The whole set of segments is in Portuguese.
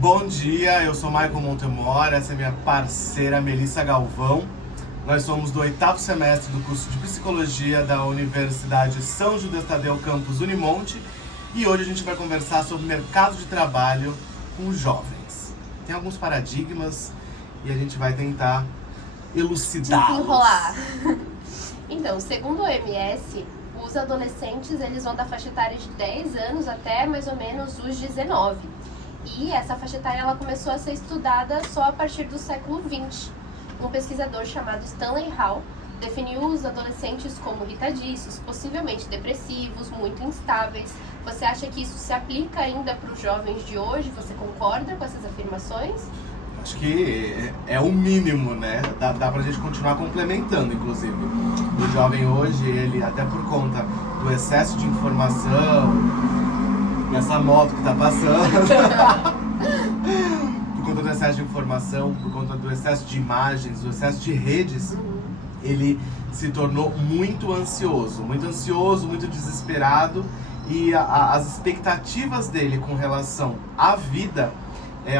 Bom dia, eu sou Michael Montemor, essa é minha parceira Melissa Galvão. Nós somos do 8º semestre do curso de Psicologia da Universidade São Judas Tadeu, campus Unimonte, e hoje a gente vai conversar sobre mercado de trabalho com os jovens. Tem alguns paradigmas e a gente vai tentar elucidá-los. Desenrolar. Então, segundo o OMS, os adolescentes eles vão da faixa etária de 10 anos até mais ou menos os 19. E essa faixa etária ela começou a ser estudada só a partir do século XX. Um pesquisador chamado Stanley Hall definiu os adolescentes como irritadiços, possivelmente depressivos, muito instáveis. Você acha que isso se aplica ainda para os jovens de hoje? Você concorda com essas afirmações? Acho que é o mínimo, né? Dá pra gente continuar complementando, inclusive. O jovem hoje, ele, até por conta do excesso de informação, nessa moto que tá passando, por conta do excesso de informação, por conta do excesso de imagens, do excesso de redes, ele se tornou muito ansioso, muito desesperado, e as expectativas dele com relação à vida,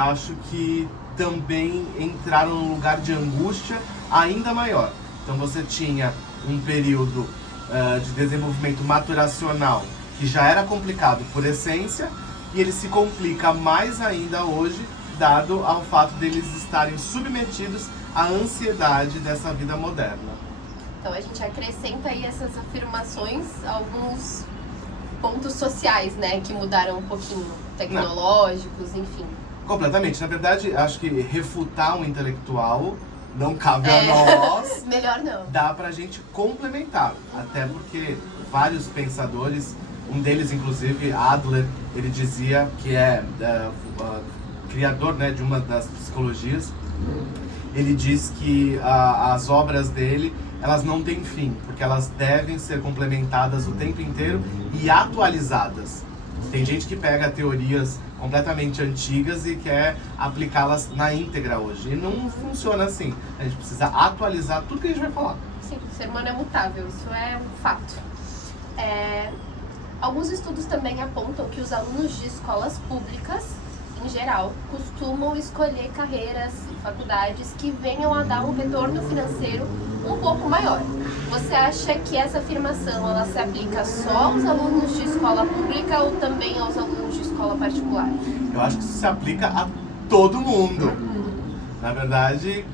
acho que também entraram num lugar de angústia ainda maior. Então você tinha um período de desenvolvimento maturacional que já era complicado por essência, e ele se complica mais ainda hoje, dado ao fato deles estarem submetidos à ansiedade dessa vida moderna. Então a gente acrescenta aí essas afirmações, alguns pontos sociais, né, que mudaram um pouquinho, tecnológicos, enfim. Completamente. Na verdade, acho que refutar um intelectual não cabe a nós. Melhor não. Dá pra gente complementar. Até porque vários pensadores, um deles, inclusive, Adler, ele dizia que criador, né, de uma das psicologias, ele diz que as obras dele, elas não têm fim, porque elas devem ser complementadas o tempo inteiro e atualizadas. Tem gente que pega teorias completamente antigas e quer aplicá-las na íntegra hoje. E não funciona assim. A gente precisa atualizar tudo que a gente vai falar. Sim, o ser humano é mutável, isso é um fato. Alguns estudos também apontam que os alunos de escolas públicas, em geral, costumam escolher carreiras e faculdades que venham a dar um retorno financeiro um pouco maior. Você acha que essa afirmação ela se aplica só aos alunos de escola pública ou também aos alunos de escola particular? Eu acho que isso se aplica a todo mundo. Na verdade,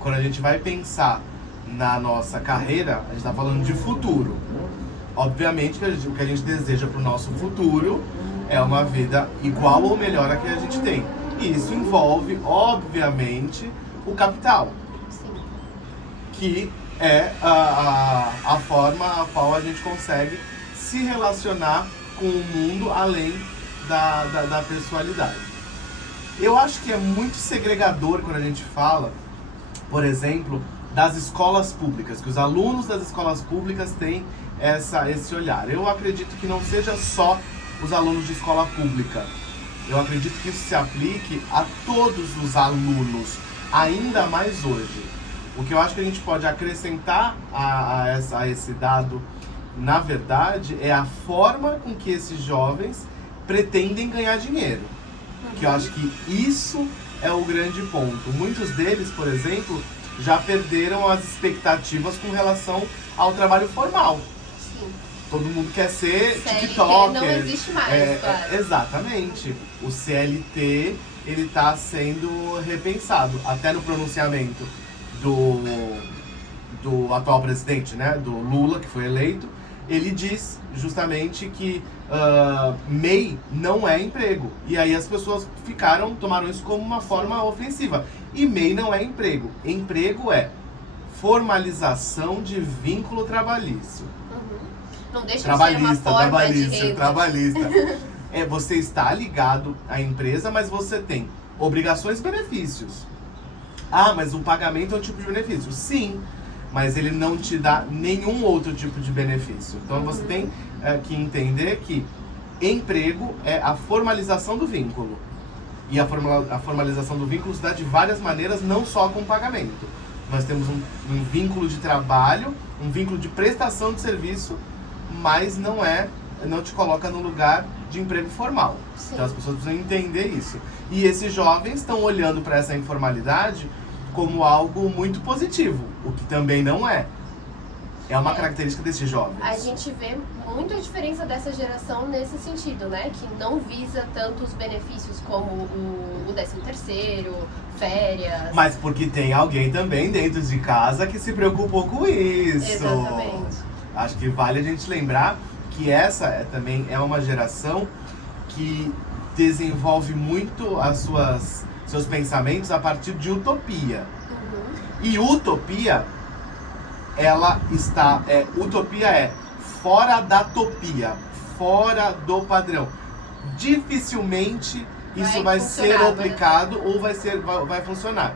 quando a gente vai pensar na nossa carreira, a gente está falando de futuro. Obviamente que o que a gente deseja para o nosso futuro é uma vida igual ou melhor a que a gente tem. E isso envolve, obviamente, o capital. Sim. Que é a forma a qual a gente consegue se relacionar com o mundo além da pessoalidade. Eu acho que é muito segregador quando a gente fala, por exemplo, das escolas públicas, que os alunos das escolas públicas têm esse olhar. Eu acredito que não seja só os alunos de escola pública. Eu acredito que isso se aplique a todos os alunos, ainda mais hoje. O que eu acho que a gente pode acrescentar a esse dado, na verdade, é a forma com que esses jovens pretendem ganhar dinheiro. Que eu acho que isso é o grande ponto. Muitos deles, por exemplo, já perderam as expectativas com relação ao trabalho formal. Sim. Todo mundo quer ser CLT TikToker. não existe mais, claro. Exatamente. O CLT, ele está sendo repensado. Até no pronunciamento do atual presidente, né, do Lula, que foi eleito, ele diz justamente que MEI não é emprego. E aí as pessoas tomaram isso como uma forma ofensiva. E MEI não é emprego. Emprego é formalização de vínculo trabalhício. Não deixa de ser uma forma de renda. Trabalhista. Você está ligado à empresa, mas você tem obrigações e benefícios. Ah, mas o pagamento é um tipo de benefício. Sim, mas ele não te dá nenhum outro tipo de benefício. Então você tem que entender que emprego é a formalização do vínculo. E a formalização do vínculo se dá de várias maneiras, não só com pagamento. Nós temos um vínculo de trabalho, um vínculo de prestação de serviço, mas não é não te coloca no lugar de emprego formal. Sim. Então as pessoas precisam entender isso. E esses jovens estão olhando para essa informalidade como algo muito positivo, o que também não é. É uma característica desses jovens. A gente vê muito a diferença dessa geração nesse sentido, né? Que não visa tanto os benefícios como o 13º, férias. Mas porque tem alguém também dentro de casa que se preocupou com isso. Exatamente. Acho que vale a gente lembrar que essa também é uma geração que desenvolve muito seus pensamentos a partir de utopia. E utopia, utopia é fora da topia, fora do padrão. Dificilmente isso vai ser aplicado, né? Ou vai funcionar.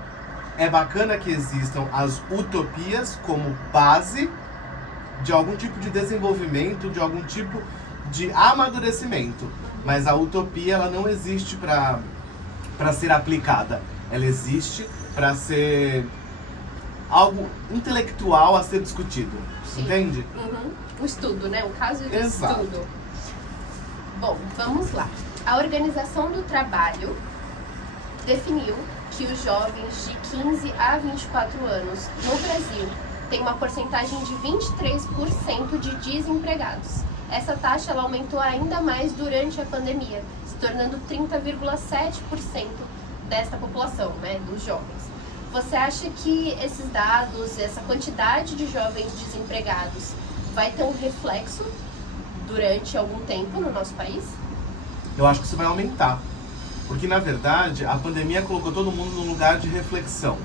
É bacana que existam as utopias como base de algum tipo de desenvolvimento, de algum tipo de amadurecimento. Mas a utopia, ela não existe para ser aplicada. Ela existe para ser algo intelectual a ser discutido. Sim. Entende? Um estudo, né? Um caso de Exato. Estudo. Bom, vamos lá. A Organização do Trabalho definiu que os jovens de 15 a 24 anos no Brasil têm uma porcentagem de 23% de desempregados. Essa taxa ela aumentou ainda mais durante a pandemia, se tornando 30,7% desta população, né, dos jovens. Você acha que esses dados, essa quantidade de jovens desempregados vai ter um reflexo durante algum tempo no nosso país? Eu acho que isso vai aumentar. Porque, na verdade, a pandemia colocou todo mundo num lugar de reflexão.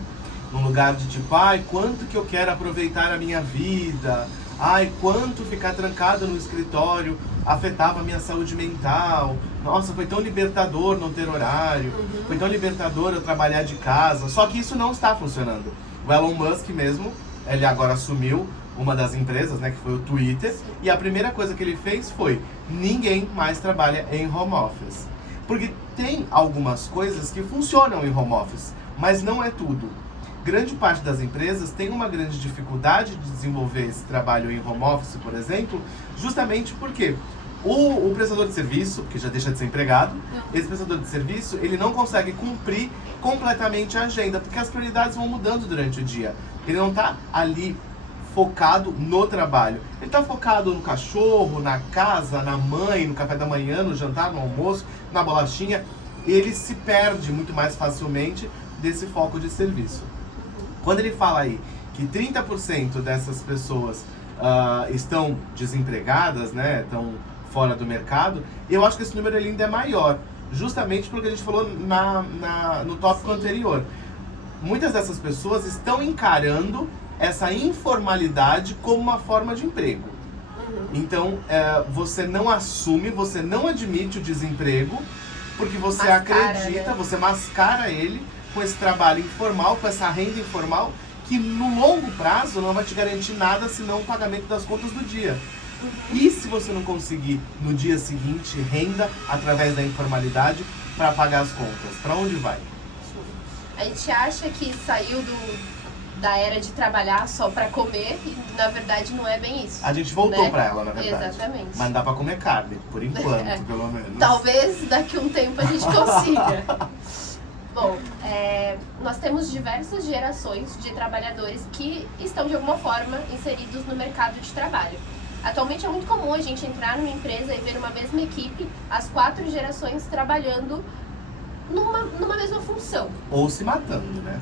Num lugar de tipo, ai, quanto que eu quero aproveitar a minha vida? Ai, quanto ficar trancado no escritório afetava a minha saúde mental. Nossa, foi tão libertador não ter horário. Foi tão libertador eu trabalhar de casa. Só que isso não está funcionando. O Elon Musk mesmo, ele agora assumiu uma das empresas, né, que foi o Twitter. E a primeira coisa que ele fez foi, ninguém mais trabalha em home office. Porque tem algumas coisas que funcionam em home office, mas não é tudo. Grande parte das empresas tem uma grande dificuldade de desenvolver esse trabalho em home office, por exemplo, justamente porque o prestador de serviço, que já deixa de ser empregado, esse prestador de serviço, ele não consegue cumprir completamente a agenda, porque as prioridades vão mudando durante o dia. Ele não está ali focado no trabalho. Ele está focado no cachorro, na casa, na mãe, no café da manhã, no jantar, no almoço, na bolachinha. Ele se perde muito mais facilmente desse foco de serviço. Quando ele fala aí que 30% dessas pessoas estão desempregadas, né, estão fora do mercado, eu acho que esse número ainda é maior, justamente porque a gente falou no tópico anterior. Muitas dessas pessoas estão encarando essa informalidade como uma forma de emprego. Então, você não assume, você não admite o desemprego, porque você acredita, né? Você mascara ele com esse trabalho informal, com essa renda informal, que no longo prazo não vai te garantir nada senão o pagamento das contas do dia. E se você não conseguir no dia seguinte renda através da informalidade para pagar as contas, para onde vai? A gente acha que saiu da era de trabalhar só para comer e na verdade não é bem isso. A gente voltou, né, para ela, na verdade. Exatamente. Mas dá para comer carne, por enquanto, pelo menos. Talvez daqui a um tempo a gente consiga. Bom, nós temos diversas gerações de trabalhadores que estão de alguma forma inseridos no mercado de trabalho. Atualmente é muito comum a gente entrar numa empresa e ver uma mesma equipe, as 4 gerações trabalhando numa mesma função. Ou se matando, né?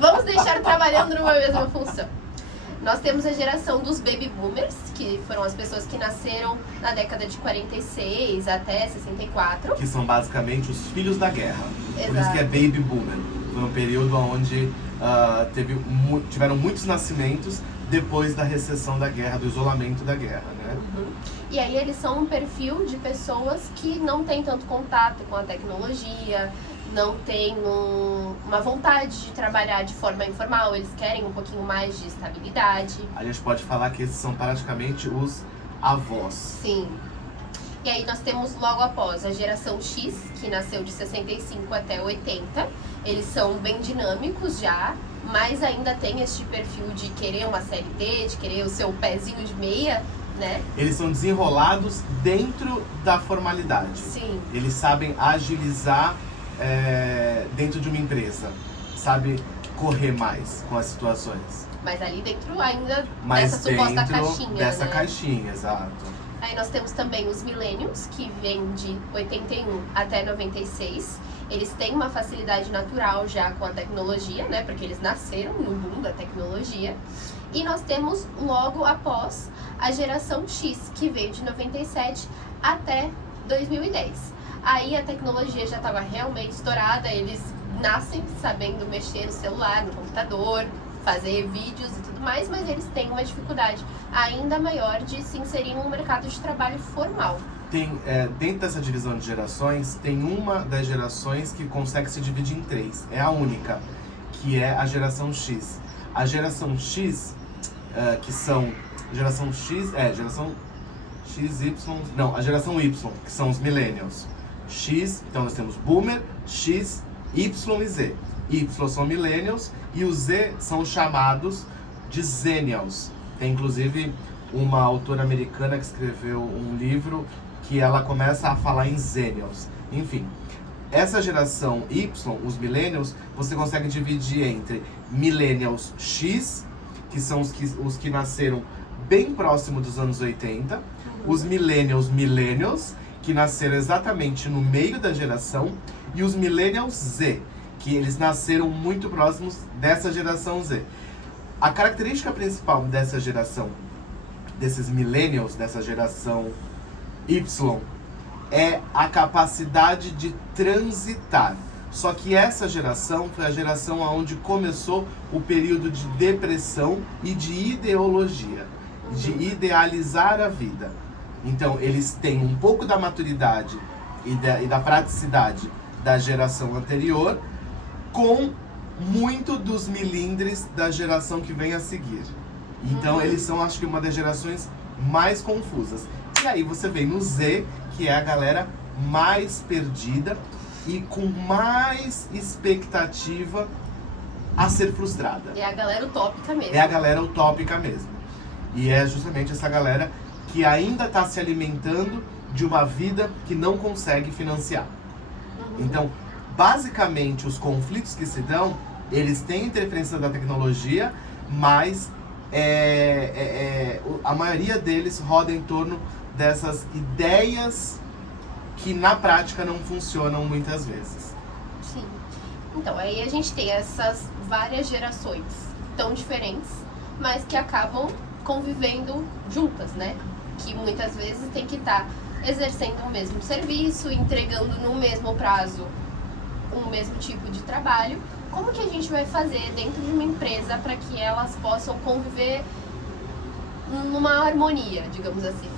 Vamos deixar trabalhando numa mesma função. Nós temos a geração dos baby boomers, que foram as pessoas que nasceram na década de 46 até 64. Que são basicamente os filhos da guerra. Exato. Por isso que é baby boomer. Foi um período onde tiveram muitos nascimentos depois da recessão da guerra, do isolamento da guerra, né? E aí eles são um perfil de pessoas que não têm tanto contato com a tecnologia, não têm uma vontade de trabalhar de forma informal, eles querem um pouquinho mais de estabilidade. A gente pode falar que esses são praticamente os avós. Sim. E aí nós temos logo após a geração X, que nasceu de 65 até 80. Eles são bem dinâmicos já, mas ainda tem este perfil de querer uma CLT, de querer o seu pezinho de meia né? Eles são desenrolados dentro da formalidade. Sim. Eles sabem agilizar dentro de uma empresa. Sabe correr mais com as situações. Mas ali dentro ainda dessa suposta caixinha, dessa né? caixinha, exato. Aí nós temos também os millennials, que vêm de 81 até 96. Eles têm uma facilidade natural já com a tecnologia, né? Porque eles nasceram no mundo da tecnologia. E nós temos logo após a geração X, que veio de 97 até 2010. Aí a tecnologia já estava realmente estourada, eles nascem sabendo mexer no celular, no computador, fazer vídeos e tudo mais, mas eles têm uma dificuldade ainda maior de se inserir num mercado de trabalho formal. Dentro dessa divisão de gerações, tem uma das gerações que consegue se dividir em 3. É a única, que é a geração X. A geração X, que são... Geração X, geração XY... Não, a geração Y, que são os millennials. X, então nós temos Boomer, X, Y e Z. Y são millennials e os Z são os chamados de Zennials. Tem inclusive uma autora americana que escreveu um livro que ela começa a falar em Zennials. Enfim, essa geração Y, os millennials, você consegue dividir entre Millennials X, que são os que nasceram bem próximo dos anos 80, os Millennials, que nasceram exatamente no meio da geração, e os Millennials Z, que eles nasceram muito próximos dessa geração Z. A característica principal dessa geração, desses Millennials, dessa geração Y, é a capacidade de transitar. Só que essa geração foi a geração onde começou o período de depressão e de ideologia, de idealizar a vida. Então, eles têm um pouco da maturidade e da praticidade da geração anterior, com muito dos milindres da geração que vem a seguir. Então, eles são, acho que, uma das gerações mais confusas. E aí você vem no Z, que é a galera mais perdida e com mais expectativa a ser frustrada. É a galera utópica mesmo. É a galera utópica mesmo. E é justamente essa galera que ainda está se alimentando de uma vida que não consegue financiar. Então, basicamente, os conflitos que se dão, eles têm interferência da tecnologia, mas a maioria deles roda em torno dessas ideias que na prática não funcionam muitas vezes. Sim. Então, aí a gente tem essas várias gerações tão diferentes, mas que acabam convivendo juntas, né? Que muitas vezes tem que estar exercendo o mesmo serviço, entregando no mesmo prazo um mesmo tipo de trabalho. Como que a gente vai fazer dentro de uma empresa para que elas possam conviver numa harmonia, digamos assim?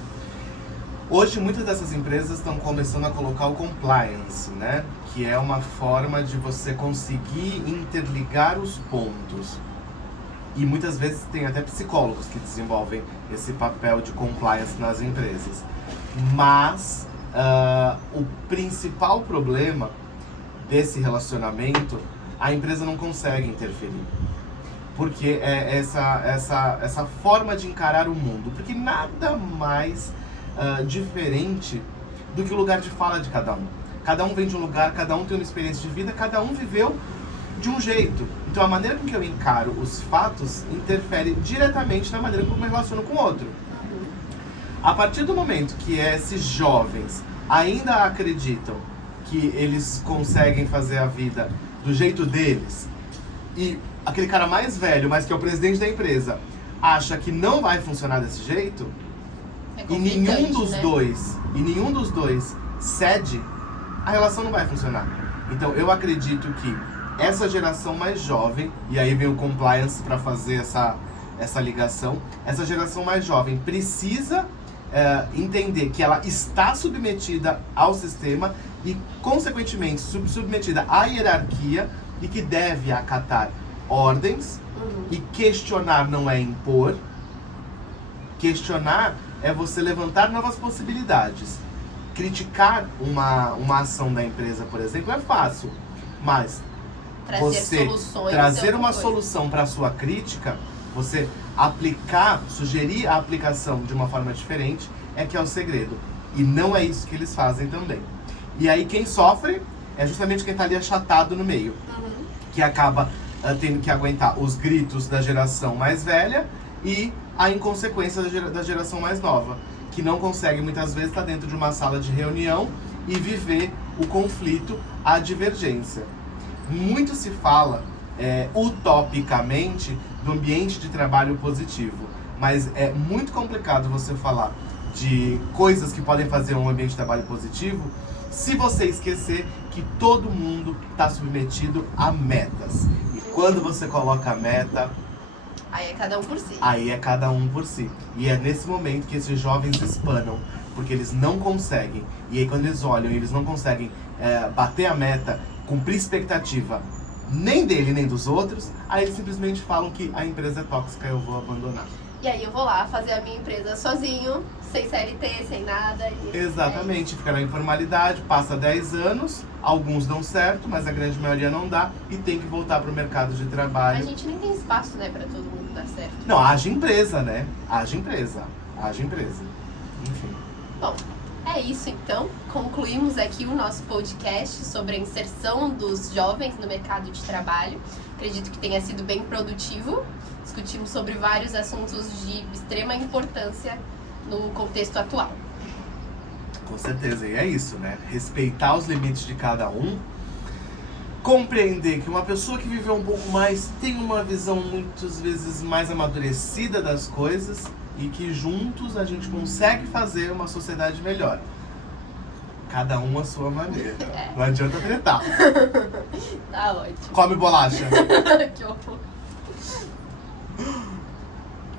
Hoje, muitas dessas empresas estão começando a colocar o compliance, né? Que é uma forma de você conseguir interligar os pontos. E muitas vezes tem até psicólogos que desenvolvem esse papel de compliance nas empresas. Mas o principal problema desse relacionamento, a empresa não consegue interferir. Porque é essa forma de encarar o mundo. Porque nada mais diferente do que o lugar de fala de cada um. Cada um vem de um lugar, cada um tem uma experiência de vida, cada um viveu de um jeito. Então a maneira com que eu encaro os fatos interfere diretamente na maneira como eu me relaciono com o outro. A partir do momento que esses jovens ainda acreditam que eles conseguem fazer a vida do jeito deles, e aquele cara mais velho, mas que é o presidente da empresa, acha que não vai funcionar desse jeito, e nenhum dos dois cede, a relação não vai funcionar. Então eu acredito que essa geração mais jovem, e aí vem o compliance para fazer essa ligação, essa geração mais jovem precisa entender que ela está submetida ao sistema e, consequentemente, submetida à hierarquia e que deve acatar ordens. E questionar não é impor. Questionar é você levantar novas possibilidades. Criticar uma ação da empresa, por exemplo, é fácil, mas você trazer uma solução para a sua crítica Você sugerir a aplicação de uma forma diferente é que é o segredo. E não é isso que eles fazem também. E aí quem sofre é justamente quem tá ali achatado no meio. Que acaba tendo que aguentar os gritos da geração mais velha e a inconsequência da geração mais nova. Que não consegue muitas vezes estar dentro de uma sala de reunião e viver o conflito, a divergência. Muito se fala utopicamente do ambiente de trabalho positivo, mas é muito complicado você falar de coisas que podem fazer um ambiente de trabalho positivo se você esquecer que todo mundo está submetido a metas. E quando você coloca a meta, aí é cada um por si. Aí é cada um por si. E é nesse momento que esses jovens espanam, porque eles não conseguem. E aí quando eles olham e eles não conseguem bater a meta, cumprir expectativa nem dele nem dos outros, aí eles simplesmente falam que a empresa é tóxica e eu vou abandonar. E aí eu vou lá fazer a minha empresa sozinho, sem CLT, sem nada. Exatamente, fica na informalidade, passa 10 anos, alguns dão certo, mas a grande maioria não dá e tem que voltar pro mercado de trabalho. A gente nem tem espaço, né, pra todo mundo dar certo. Não, haja empresa, né? Haja empresa. Enfim. Bom, é isso então. Concluímos aqui o nosso podcast sobre a inserção dos jovens no mercado de trabalho. Acredito que tenha sido bem produtivo. Discutimos sobre vários assuntos de extrema importância no contexto atual. Com certeza, e é isso, né? Respeitar os limites de cada um. Compreender que uma pessoa que viveu um pouco mais tem uma visão muitas vezes mais amadurecida das coisas e que juntos a gente consegue fazer uma sociedade melhor. Cada um à sua maneira. Não adianta tretar. Tá ótimo. Come bolacha. Que horror.